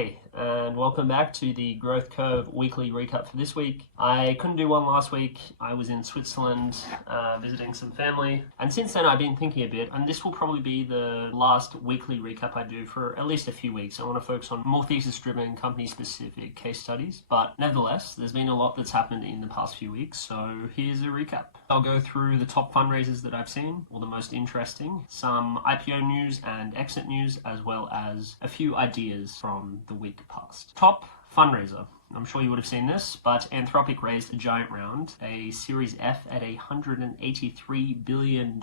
Hey, and welcome back to the Growth Curve weekly recap for this week. I couldn't do one last week. I was in Switzerland visiting some family, and since then I've been thinking a bit, and this will probably be the last weekly recap I do for at least a few weeks. I want to focus on more thesis-driven, company-specific case studies, but nevertheless, there's been a lot that's happened in the past few weeks, so here's a recap. I'll go through the top fundraisers that I've seen, or the most interesting, some IPO news and exit news, as well as a few ideas from the week past. Top fundraiser. I'm sure you would have seen this, but Anthropic raised a giant round, a Series F at $183 billion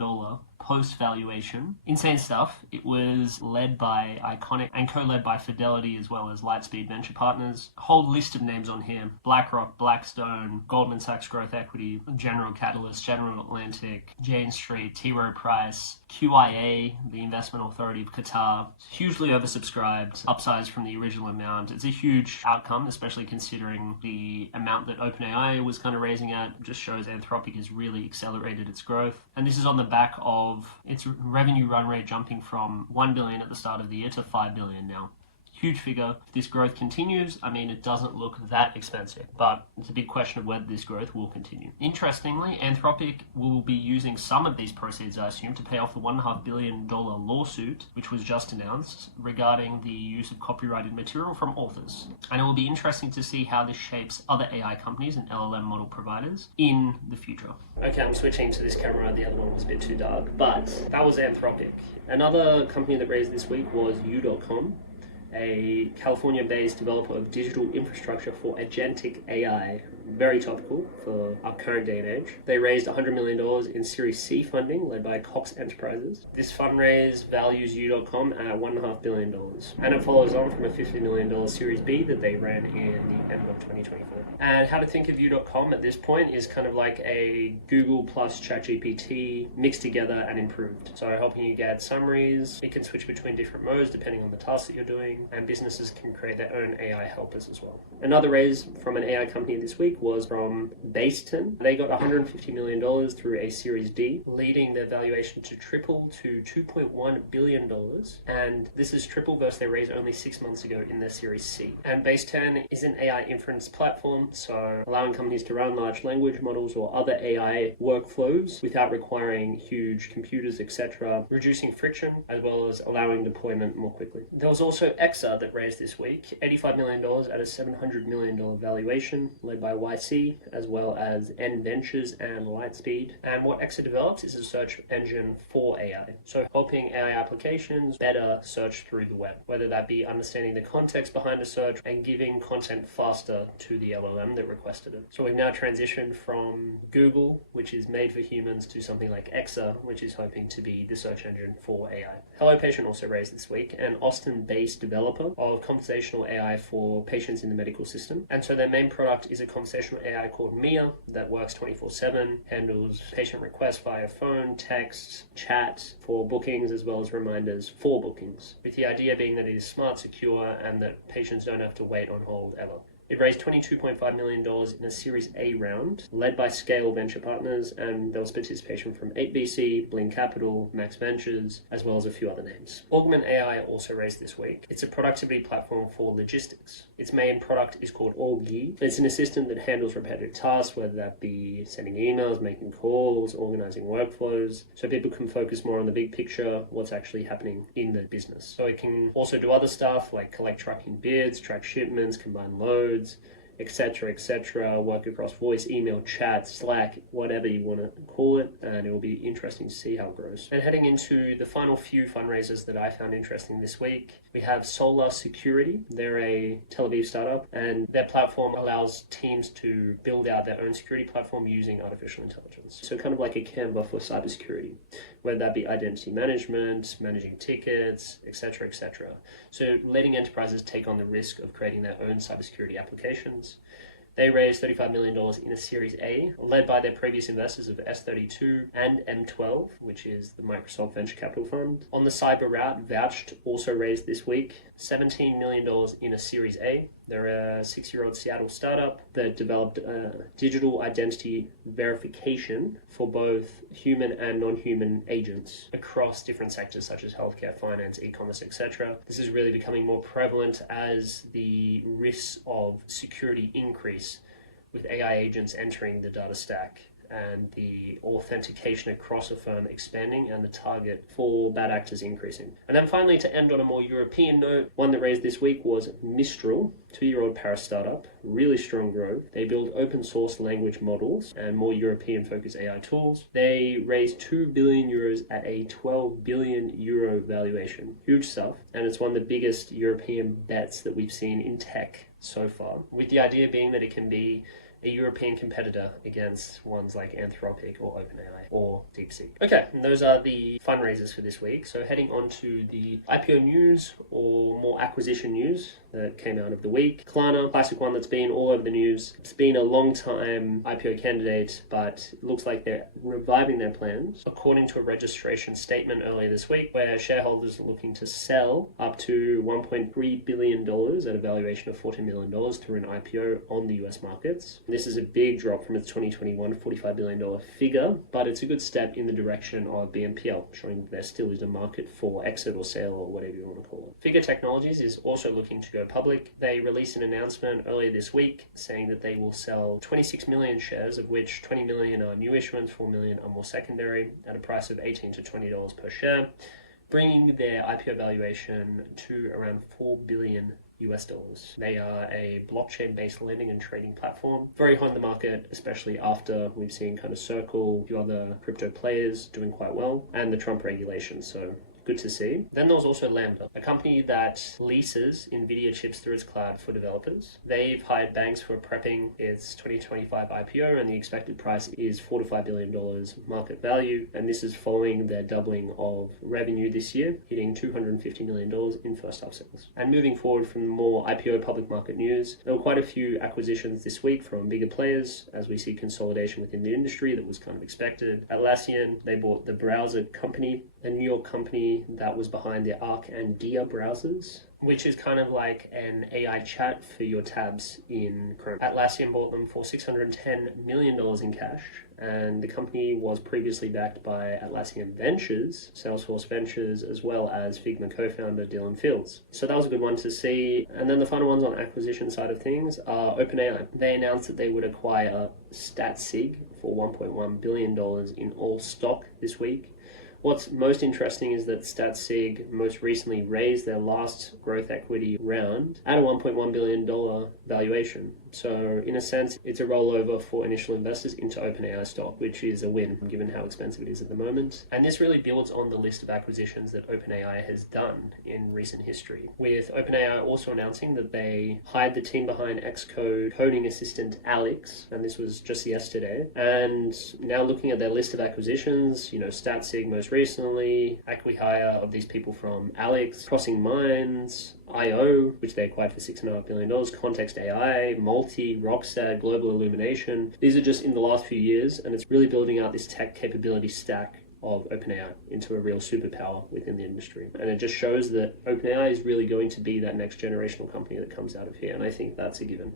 post-valuation. Insane stuff. It was led by Iconic and co-led by Fidelity as well as Lightspeed Venture Partners. A whole list of names on here. BlackRock, Blackstone, Goldman Sachs Growth Equity, General Catalyst, General Atlantic, Jane Street, T. Rowe Price, QIA, the Investment Authority of Qatar. Hugely oversubscribed, upsized from the original amount. It's a huge outcome, especially considering the amount that OpenAI was kind of raising at. It just shows Anthropic has really accelerated its growth. And this is on the back of its revenue run rate jumping from $1 billion at the start of the year to $5 billion now. Huge figure. If this growth continues, I mean, it doesn't look that expensive, but it's a big question of whether this growth will continue. Interestingly, Anthropic will be using some of these proceeds, I assume, to pay off the $1.5 billion lawsuit, which was just announced, regarding the use of copyrighted material from authors. And it will be interesting to see how this shapes other AI companies and LLM model providers in the future. Okay, I'm switching to this camera. The other one was a bit too dark, but that was Anthropic. Another company that raised this week was U.com, a California-based developer of digital infrastructure for agentic AI. Very topical for our current day and age. They raised $100 million in Series C funding led by Cox Enterprises. This fundraise values U.com at $1.5 billion. And it follows on from a $50 million Series B that they ran in the end of 2024. And how to think of U.com at this point is kind of like a Google plus ChatGPT mixed together and improved. So helping you get summaries, you can switch between different modes depending on the tasks that you're doing, and businesses can create their own AI helpers as well. Another raise from an AI company this week was from Baseten. They got $150 million through a Series D, leading their valuation to triple to $2.1 billion. And this is triple versus they raised only 6 months ago in their Series C. And Baseten is an AI inference platform, so allowing companies to run large language models or other AI workflows without requiring huge computers, etc., reducing friction, as well as allowing deployment more quickly. There was also Exa that raised this week, $85 million at a $700 million valuation, led by YC, as well as N Ventures and Lightspeed. And what Exa develops is a search engine for AI, so helping AI applications better search through the web, whether that be understanding the context behind a search and giving content faster to the LLM that requested it. So we've now transitioned from Google, which is made for humans, to something like Exa, which is hoping to be the search engine for AI. HelloPatient also raised this week, an Austin-based developer of conversational AI for patients in the medical system. And so their main product is a conversational AI called Mia that works 24/7, handles patient requests via phone, text, chat for bookings, as well as reminders for bookings, with the idea being that it is smart, secure, and that patients don't have to wait on hold ever. It raised $22.5 million in a Series A round, led by Scale Venture Partners, and there was participation from 8BC, Blink Capital, Max Ventures, as well as a few other names. Augment AI also raised this week. It's a productivity platform for logistics. Its main product is called Augie. It's an assistant that handles repetitive tasks, whether that be sending emails, making calls, organizing workflows, so people can focus more on the big picture, what's actually happening in the business. So it can also do other stuff like collect tracking bids, track shipments, combine loads, etc., work across voice, email, chat, Slack, whatever you want to call it, and it will be interesting to see how it grows. And heading into the final few fundraisers that I found interesting this week, we have Sola Security. They're a Tel Aviv startup, and their platform allows teams to build out their own security platform using artificial intelligence. So kind of like a Canva for cybersecurity, whether that be identity management, managing tickets, etc., etc. So letting enterprises take on the risk of creating their own cybersecurity applications. They raised $35 million in a Series A, led by their previous investors of S32 and M12, which is the Microsoft Venture Capital Fund. On the cyber route, Vouched also raised this week $17 million in a Series A. They're a 6-year-old Seattle startup that developed digital identity verification for both human and non-human agents across different sectors such as healthcare, finance, e-commerce, etc. This is really becoming more prevalent as the risks of security increase with AI agents entering the data stack and the authentication across a firm expanding and the target for bad actors increasing. And then finally, to end on a more European note, one that raised this week was Mistral, 2-year-old Paris startup, really strong growth. They build open source language models and more European focused AI tools. They raised 2 billion euros at a 12 billion euro valuation. Huge stuff. And it's one of the biggest European bets that we've seen in tech so far, with the idea being that it can be a European competitor against ones like Anthropic or OpenAI or DeepSeek. Okay, and those are the fundraisers for this week. So heading on to the IPO news or more acquisition news that came out of the week. Klarna, classic one that's been all over the news. It's been a long time IPO candidate, but it looks like they're reviving their plans. According to a registration statement earlier this week, where shareholders are looking to sell up to $1.3 billion at a valuation of $40 million through an IPO on the US markets. This is a big drop from its 2021 $45 billion figure, but it's a good step in the direction of BNPL, showing that there still is a market for exit or sale or whatever you want to call it. Figure Technologies is also looking to go public. They released an announcement earlier this week saying that they will sell 26 million shares, of which 20 million are new issuance, 4 million are more secondary, at a price of $18 to $20 per share, bringing their IPO valuation to around $4 billion. They are a blockchain-based lending and trading platform. Very hot in the market, especially after we've seen kind of Circle, a few other crypto players doing quite well, and the Trump regulations. So good to see. Then there was also Lambda, a company that leases NVIDIA chips through its cloud for developers. They've hired banks for prepping its 2025 IPO, and the expected price is $4 to $5 billion market value. And this is following their doubling of revenue this year, hitting $250 million in first half sales. And moving forward from more IPO public market news, there were quite a few acquisitions this week from bigger players, as we see consolidation within the industry that was kind of expected. Atlassian, they bought the browser company, a New York company that was behind the Arc and Dia browsers, which is kind of like an AI chat for your tabs in Chrome. Atlassian bought them for $610 million in cash, and the company was previously backed by Atlassian Ventures, Salesforce Ventures, as well as Figma co-founder Dylan Fields. So that was a good one to see. And then the final ones on acquisition side of things are OpenAI. They announced that they would acquire StatSig for $1.1 billion in all stock this week. What's most interesting is that StatSig most recently raised their last growth equity round at a $1.1 billion valuation. So in a sense, it's a rollover for initial investors into OpenAI stock, which is a win given how expensive it is at the moment. And this really builds on the list of acquisitions that OpenAI has done in recent history, with OpenAI also announcing that they hired the team behind Xcode coding assistant Alex, and this was just yesterday. And now looking at their list of acquisitions, StatSig most recently, acqui-hire of these people from Alex, Crossing Minds, IO, which they acquired for $6.5 billion, Context AI, Multi, Rockstad, Global Illumination. These are just in the last few years, and it's really building out this tech capability stack of OpenAI into a real superpower within the industry. And it just shows that OpenAI is really going to be that next generational company that comes out of here, and I think that's a given.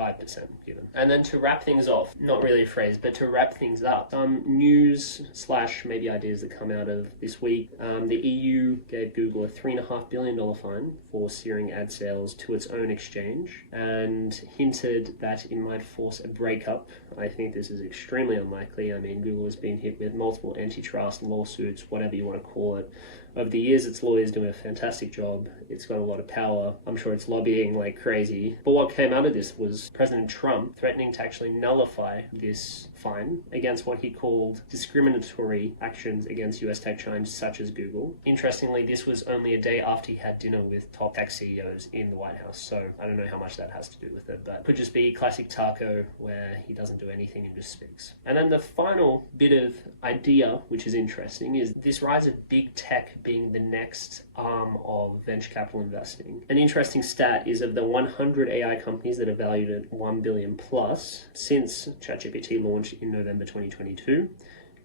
5% given. And then to wrap things off, not really a phrase, but to wrap things up, some news / maybe ideas that come out of this week. The EU gave Google a $3.5 billion fine for steering ad sales to its own exchange and hinted that it might force a breakup. I think this is extremely unlikely. I mean, Google has been hit with multiple antitrust lawsuits, whatever you want to call it. Over the years, its lawyers doing a fantastic job. It's got a lot of power. I'm sure it's lobbying like crazy. But what came out of this was President Trump threatening to actually nullify this fine against what he called discriminatory actions against US tech giants such as Google. Interestingly, this was only a day after he had dinner with top tech CEOs in the White House. So I don't know how much that has to do with it, but it could just be classic Taco where he doesn't do anything and just speaks. And then the final bit of idea, which is interesting, is this rise of big tech being the next arm of venture capital investing. An interesting stat is of the 100 AI companies that are valued at 1 billion plus since ChatGPT launched in November 2022,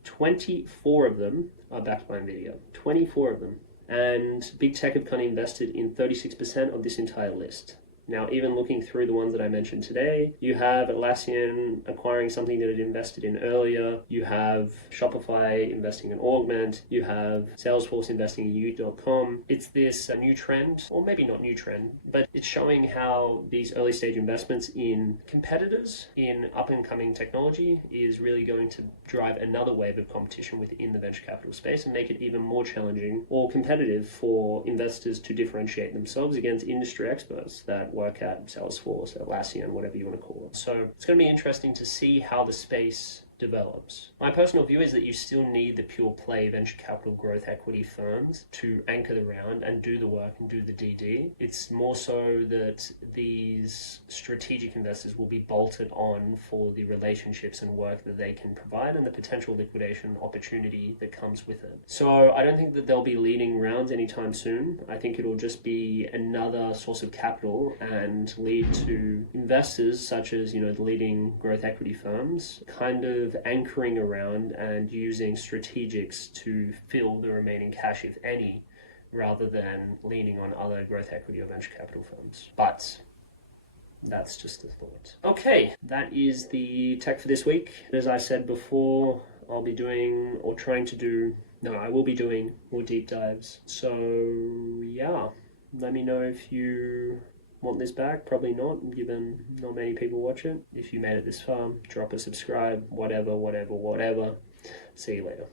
24 of them are backed by NVIDIA. 24 of them. And big tech have kind of invested in 36% of this entire list. Now, even looking through the ones that I mentioned today, you have Atlassian acquiring something that it invested in earlier. You have Shopify investing in Augment. You have Salesforce investing in U.com. It's this new trend, or maybe not new trend, but it's showing how these early stage investments in competitors in up and coming technology is really going to drive another wave of competition within the venture capital space and make it even more challenging or competitive for investors to differentiate themselves against industry experts that work at Salesforce, Atlassian, whatever you want to call it. So it's going to be interesting to see how the space develops. My personal view is that you still need the pure play venture capital growth equity firms to anchor the round and do the work and do the DD. It's more so that these strategic investors will be bolted on for the relationships and work that they can provide and the potential liquidation opportunity that comes with it. So I don't think that they'll be leading rounds anytime soon. I think it'll just be another source of capital and lead to investors such as, the leading growth equity firms kind of anchoring around and using strategics to fill the remaining cash, if any, rather than leaning on other growth equity or venture capital firms. But that's just a thought. Okay, that is the tech for this week. As I said before, I will be doing more deep dives. So yeah, let me know if you want this back. Probably not, given not many people watch it. If you made it this far, drop a subscribe, whatever. See you later.